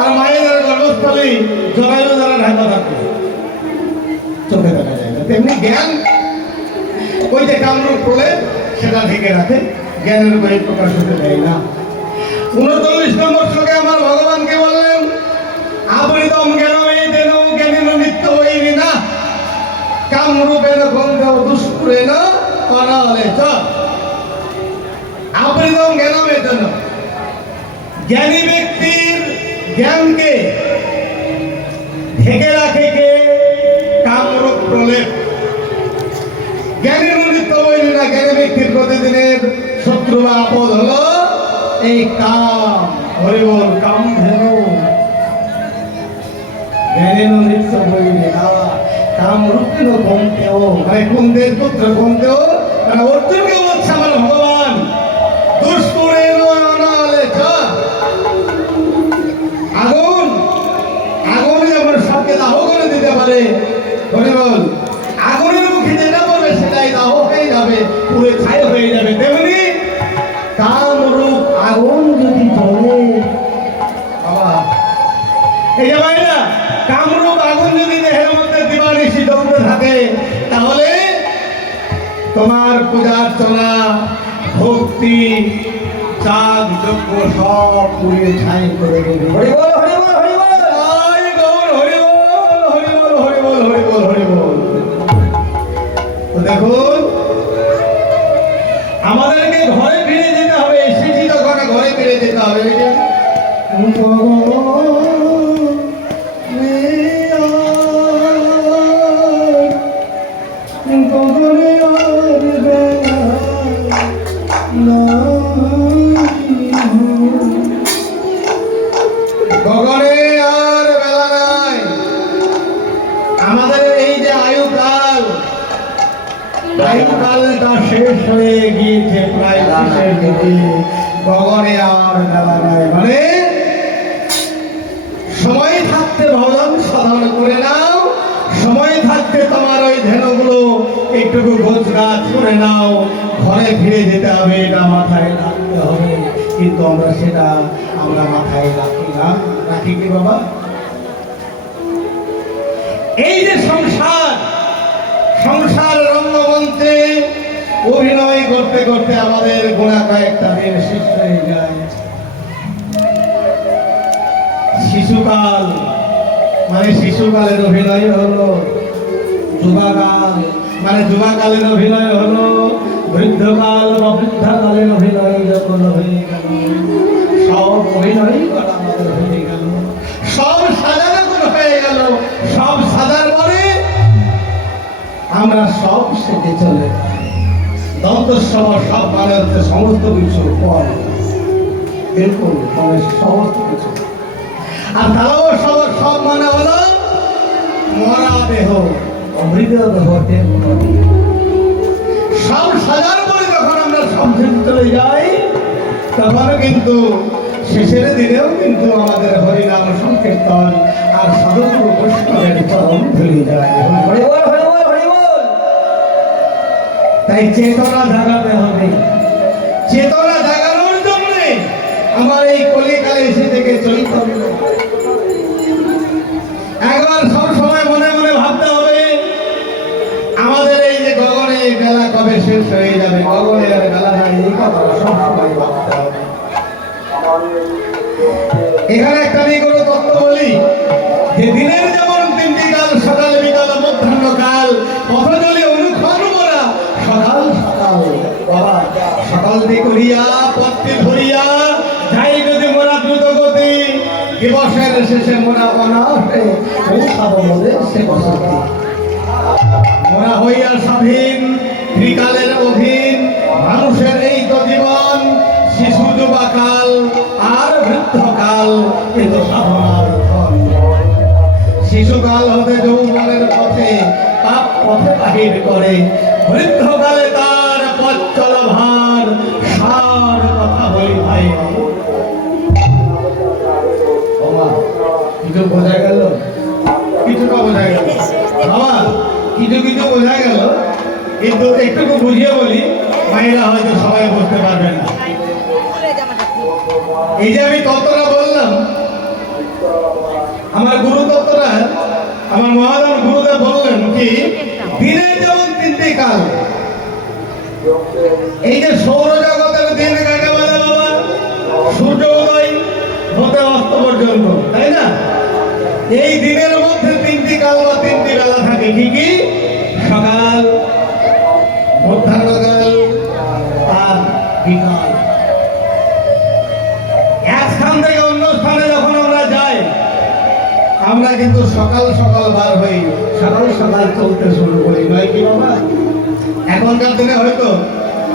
আর মায়ের গর্ভস্থলে জরায়ু দ্বারা ঢাকা থাকবে, চোখে দেখা যায় না। তেমনি জ্ঞান ওই যে কামরূপ প্রলেপ সেটা ঢেকে রাখে, জ্ঞানের বই প্রকাশ হতে দেয় না। 39 নম্বর শ্লোকে আমার ভগবানকে বললেন, আপরিতম জ্ঞানমে দেন জ্ঞানীন নিত্য বৈরি না কামরূপের গন্ধেও দুষ্পুরে না অনালে চ। আপরিতম জ্ঞানমে দেন, জ্ঞানী ব্যক্তির জ্ঞানকে ঢেকে রাখে কে? কামরূপ প্রলেপ। জ্ঞানীর নিত্য বৈরি না, জ্ঞানী ব্যক্তির প্রতিদিনের শত্রু বা আপদ হলো এই কাম। হরিবল কাম ধেনু জ্ঞানীর নিত্য বৈরি না কামরূপিণ কন্তেও, মানে কুন্দের পুত্র কন্তেও, মানে অর্জুনকে বলছে আমার ভগবান দুষ্পুরে অনালে চ। আগুন, আগুন যেমন সবকে দাহ করে দিতে পারে, হরিবল আগুনের মুখে যেটা পড়বে সেটাই দাহ হয়ে যাবে, পুরে ছাই হয়ে যাবে, তেমনি কামরূপ আগুন যদি জ্বলে, বাবা এই যে ভাই না, কামরূপ আগুন যদি দেহের মধ্যে দিবানিশি জ্বলতে থাকে, তাহলে তোমার পূজার্চনা ভক্তি চাঁদ যজ্ঞ সব পুড়িয়ে ছাই করে দেবে। হরিবল হরিবল হরিবল, জয় গৌর হরিবল হরিবল হরিবল হরিবল হরিবল। তো দেখুন, আমাদেরকে ঘরে ফিরে যেতে হবে, এসেছি তখন ঘরে ফিরে যেতে হবে। গগনে আর বেলা নাই। আমাদের এই যে আয়ুকাল, আয়ুকালটা শেষ হয়ে গিয়েছে প্রায় শেষের দিকে। গগনে আর বেলা নাই, মানে সময় থাকতে ভজন সাধন করে নাও, সময় থাকতে তোমার ওই ধ্যানগুলো একটুকু গোছ গাছ করে নাও। ঘরে ফিরে যেতে হবে, এটা মাথায় রাখতে হবে, কিন্তু আমরা সেটা মাথায় রাখি না। রাখি কি বাবা? এই যে সংসার, সংসার রঙ্গমঞ্চে অভিনয় করতে করতে আমাদের গোনা কয়েকটা দিন শেষ হয়ে যায়। শিশুকাল, মানে শিশুকালের অভিনয় হলো, যুবাকাল মানে যুবাকালের অভিনয় হলো, বৃদ্ধকাল বা বৃদ্ধাকালের অভিনয় যখন হয়ে গেল, সব অভিনয় আমাদের হয়ে গেল, সব সাজানো হয়ে গেল। সব সাজার পরে আমরা সব সেটে চলে দন্তস্বর, সব মানে হচ্ছে সমস্ত কিছু পর, বিলকুল মানে সমস্ত কিছু। আর তারাও সব মানে হলো মরা দেহ, অমৃত দেহ। সব সাজার পরে যখন আমরা সব চলে যাই, তখন কিন্তু শেষের দিনেও কিন্তু আমাদের হরিনাম সংকীর্তন আর সাধুগুরু বৈষ্ণবের চরণ ধরে যায়। তাই চেতনা জাগাতে হবে। চেতনা জাগানোর জন্য আমার এই কলিকালে এসে থেকে চৈতন্য একবার সব সময় মনে মনে ভাবতে হবে, আমাদের এই যে গগনে বেলা কবে শেষ হয়ে যাবে, গগনে আর বেলা নাই, এই কথা সব সময় ভাবতে হবে। এখানে একটা নিগূঢ় তত্ত্ব বলি যে দিনের যেমন তিনটি কাল, সকাল বিকাল মধ্যাহ্ন কাল, পথজলে অনুক্ষণ মোরা সকাল সকাল। বাবা সকাল দিয়ে করিয়া পথকে ধরিয়া যাই যদি মোরা দ্রুত গতি, দিবসের শেষে মোরা অনাথে পৌঁছাবো মোদের সে বসতি। মোরা হইয়া স্বাধীন ত্রিকালের অধীন, মানুষের এই তো জীবন, শিশু যুবাকাল আর বৃদ্ধকাল কিন্তু সাধনার ধন। শিশুকাল হতে যৌবনের পথে পাপ পথে বাহির করে, বৃদ্ধকালে তার পথ চলা ভার। সার কথা বলি ভাই, কিছু বোঝা গেল? কিছুটা বোঝা গেল বাবা, কিছু কিছু বোঝা গেল, কিন্তু একটু বুঝিয়ে বলি, মায়েরা হয়তো সবাই বুঝতে পারবে না। এই যে আমি তত্ত্বটা বললাম, আমার মহাজন গুরুদেব বললেন কি, দিনের যেমন তিনটি কাল, এই যে সৌরজগতের দিন কাকে বলে বাবা? সূর্য উদয় হতে অস্ত পর্যন্ত, তাই না? এই দিনের মধ্যে তিনটি কাল বা তিনটি বেলা থাকে, কি কি? সকাল, মধ্যাহ্নকাল আর বিকাল। এক স্থান থেকে অন্য স্থানে যখন আমরা যাই, আমরা কিন্তু সকাল সকাল বার হই, সকাল সকাল চলতে শুরু করি, নয় কি বাবা? এখনকার দিনে হয়তো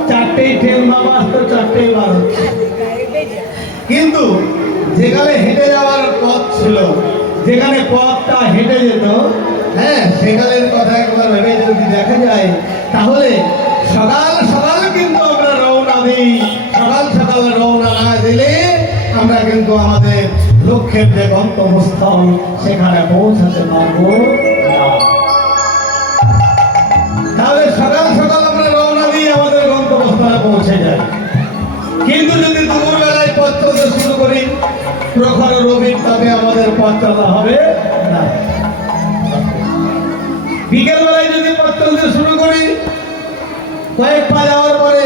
4টেই ট্রেন বাবা আসতো, 4টেই বার হচ্ছে। কিন্তু যেখানে হেঁটে যাওয়ার পথ ছিল, যেখানে পথটা হেঁটে যেত, হ্যাঁ, সেখানের কথা একবার ভেবে যদি দেখা যায়, তাহলে সকাল সকাল কিন্তু আমরা রওনা দিই। সকাল সকাল রওনা না দিলে আমরা কিন্তু আমাদের লক্ষ্যের যে গন্তব্যস্থল সেখানে পৌঁছাতে পারবো না। তাহলে সকাল সকাল আমরা রওনা দিয়ে আমাদের গন্তব্যস্থলে পৌঁছে যাই। কিন্তু যদি দুপুর বেলায় পথ চলতে শুরু করি, প্রখর রবির তাপে আমাদের পথ চলা হবে না। বিকেল বেলায় যদি পথ চলতে শুরু করি, কয়েক পা যাওয়ার পরে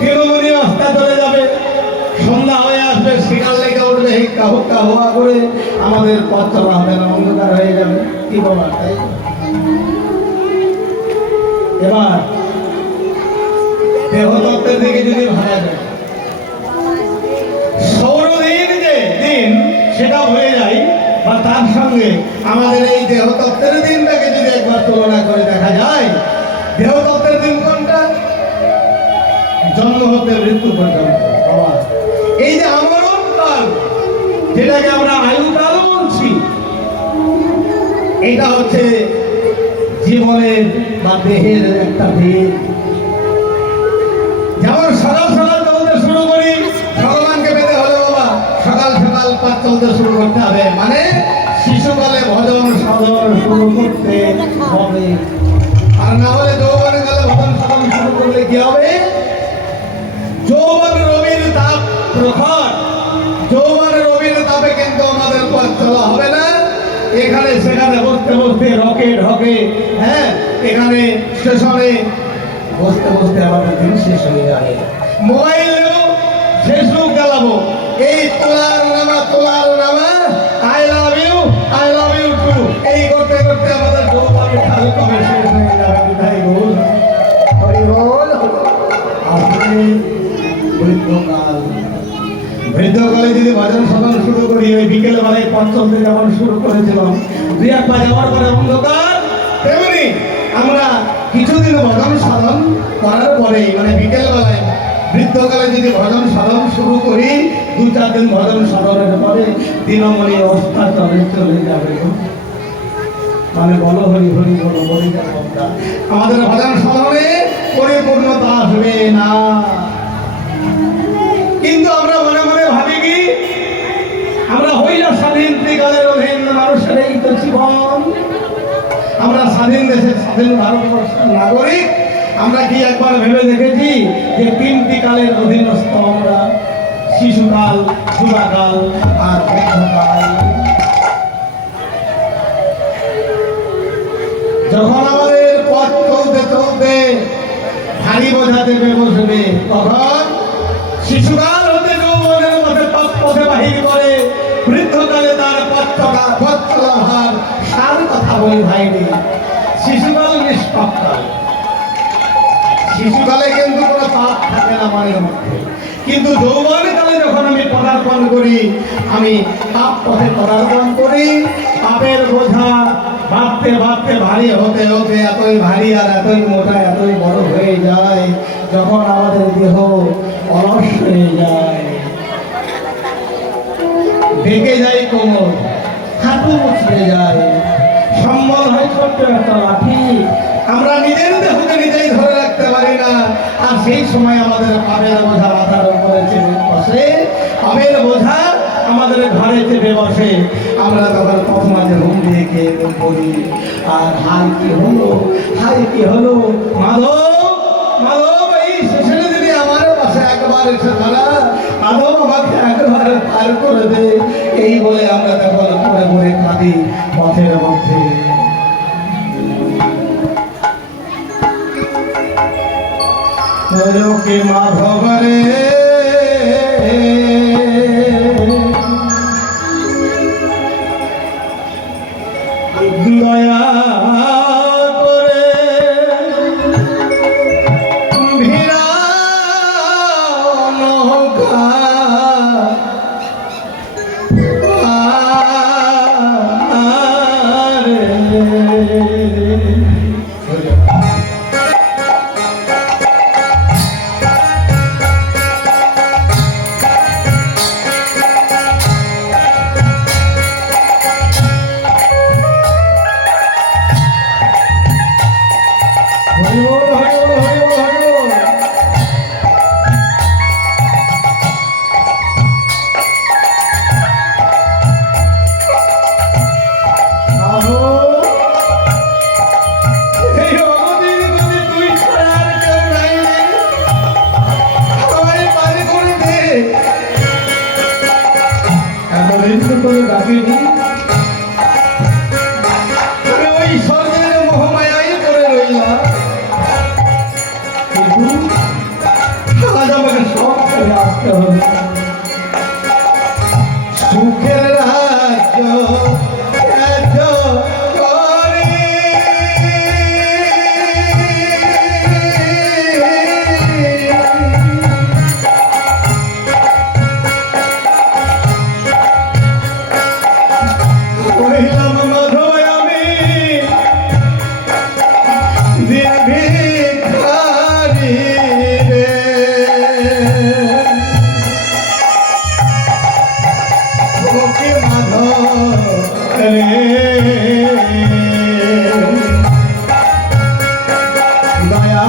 দিনমণি রাস্তা চলে যাবে, সন্ধ্যা হয়ে আসবে, সিগন্যাল লেগে উঠবে, হিক্কা হুক্কা হওয়া করে আমাদের পথ চলা হবে না, অন্ধকার হয়ে যাবে। কি বলার, তাই? এবার দেহতত্ত্বের দিকে যদি ভাবা যায়, সৌরদিন যে দিন সেটা হয়ে যায়, বা তার সঙ্গে আমাদের এই দেহতত্ত্বের দিনটাকে যদি একবার তুলনা করে দেখা যায়, দেহতত্ত্বের দিন কোনটা? জন্ম হতে মৃত্যু পর্যন্ত। এই যে আমরণ কাল, যেটাকে আমরা আয়ুকাল বলছি, এটা হচ্ছে জীবনের বা দেহের একটা দিন। যেমন সকাল সকাল চলতে শুরু করি, ভগবানকে পেতে হলে বাবা সকাল সকাল পথ চলতে শুরু করতে হবে, মানে শিশুকালে ভজন সাধন শুরু করতে হবে। আর না হলে যৌবনে কালে ভজন সাধন শুরু করলে কি হবে? যৌবন রবির তাপ প্রখর, যৌবন রবির তাপে কিন্তু আমাদের পথ চলা হবে না। এখানে সেখানে বসতে বসতে রকে ঢকে, হ্যাঁ, এখানে স্টেশনে বসতে বসতে আমাদের দিন শেষ হয়ে যাবে। মোবাইল নেব, ফেসবুক চালাবো, এই তোলার নামা আই লাভ ইউ টু, এই করতে করতে আমাদের যৌবনের কাল কবে শেষ হয়ে যাবে। কোথায় বল, হরি বল। আসলে বৃদ্ধকাল, বৃদ্ধকালে যদি ভজন সাধন শুরু করি, ওই বিকেল বেলায় পথ চলতে যেমন শুরু করেছিলাম, 2-1 পা যাওয়ার পরে অন্ধকার, তেমনি আমরা কিছুদিন ভজন সাধন করার পরে, মানে বিকেল বেলায় বৃদ্ধকালে যদি ভজন সাধন শুরু করি, 2-4 দিন ভজন সাধনের পরে দিনমণি অবস্থা চলে যাবে। মানে বলো হরি হরি বলো, বলি আমাদের ভজন সাধনে পরিপূর্ণতা আসবে না। কিন্তু আমরা মনে মনে ভাবি কি, আমরা হইলা স্বাধীন ত্রিকালের অধীন মানুষের, এই তো জীবন, আমরা স্বাধীন দেশের স্বাধীন ভারতবর্ষের নাগরিক। আমরা কি একবার ভেবে দেখেছি যে 3টি কালের অধীনস্থ আমরা? শিশুকাল, যুবাকাল আর বৃদ্ধকাল। যখন আমাদের পথ চলতে চলতে ভারী বোঝা দেবে বসবে, তখন শিশুকাল হতে যৌবনের পথে বাহির করে, বৃদ্ধকালে তার পথ চলা হার সার কথা বলে ভাইনি। শিশুকাল নিষ্পাপ কাল, শিশুকালে কিন্তু কোনো পাপ থাকে না মনের মধ্যে, কিন্তু যৌবনকালে যখন আমি পদার্পণ করি, আমি পাপ পথে পদার্পণ করি, পাপের বোঝা বাঁধতে বাঁধতে ভারী হতে হতে এতই ভারী আর এতই মোটা, এতই বড় হয়ে যায়, যখন আমাদের দেহ অলস হয়ে যায়, বেঁকে যায় কোমর, হাঁটু মুচড়ে যায়, সম্বল হয় ছোট্ট একটা লাঠি, আমরা নিজের দেহকে নিজেই ধরে রাখতে পারি না। আর সেই সময় আমাদের পাপের বোঝা মাথার উপরে চেপে বসে, পাপের বোঝা আমাদের ঘরে চেপে বসে, আমরা তখন পথ মাঝে ঘুম দিয়ে খেয়ে পড়ি। আর হাই কি হলো মাধব, এই শেষে যদি আমার পাশে একবার এসে দাঁড়া, মাধব আমাকে একবার পার করে দে, এই বলে আমরা তখন পড়ে পড়ে কাঁদি পথের মধ্যে। জয়কে মাধব রে দয়া করে ভিড়া নৌকা সুখের রাজ্য রাজ্য করে কহিলাম মাধব আমি ভিখারি রে ওকে মাধব রে দয়া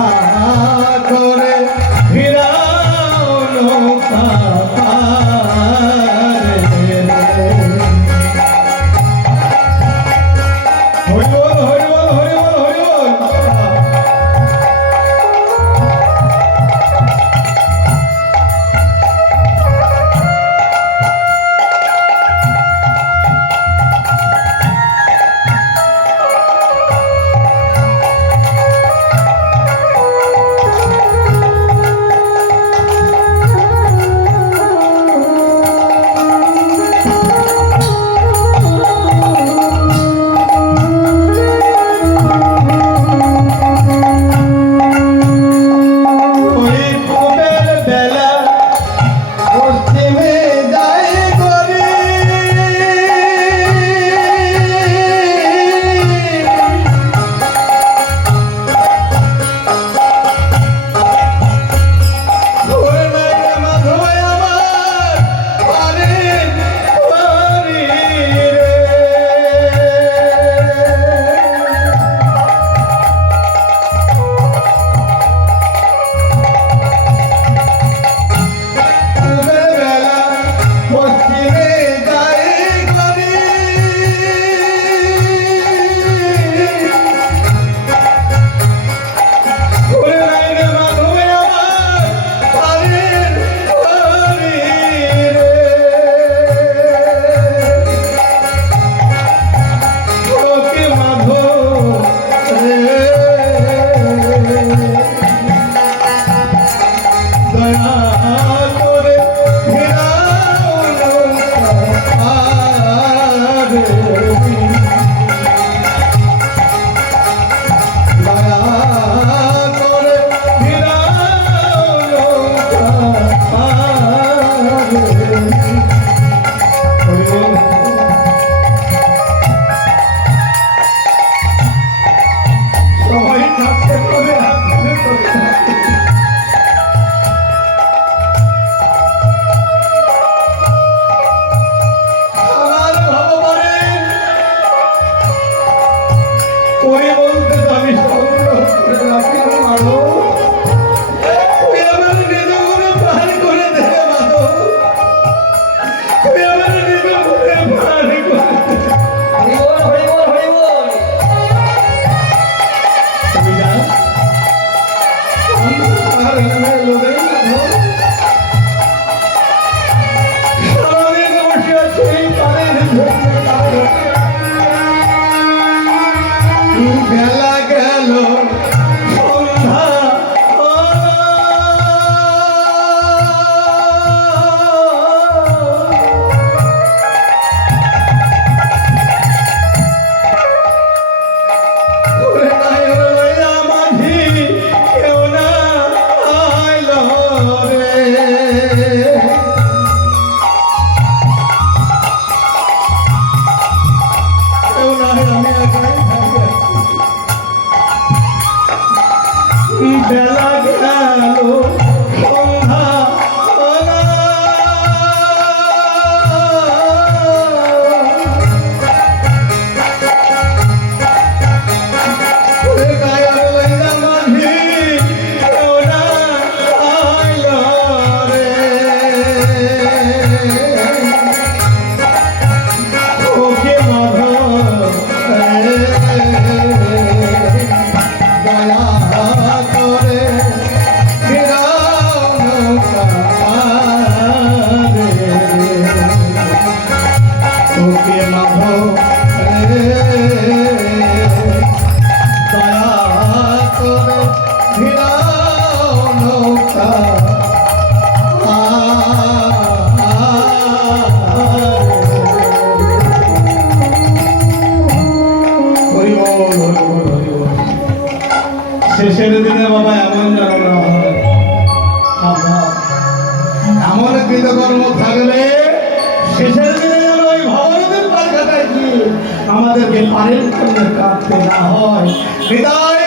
করে ফিরাও নৌকা পারে হরি বল হরি বল হরি বল হরি বল আমার ভগবানের বেলা গেল সন্ধ্যা হলো। ওরে কায়ার লইয়া মাঝি কেউ না আইল রে। ওকে মাধব রে, দয়া করে ফিরাও নৌকা রে। ওকে মাধব রে, দয়া করে ফিরাও নৌকা শেষের দিনে বাবা এমন যেন না হয়। সাবধান। এমন কৃতকর্ম থাকলে শেষের দিনে যেন ওই ভগবতীর পার কাটায় কি আমাদেরকে পারের জন্য কাঁদতে না হয়। বিদায়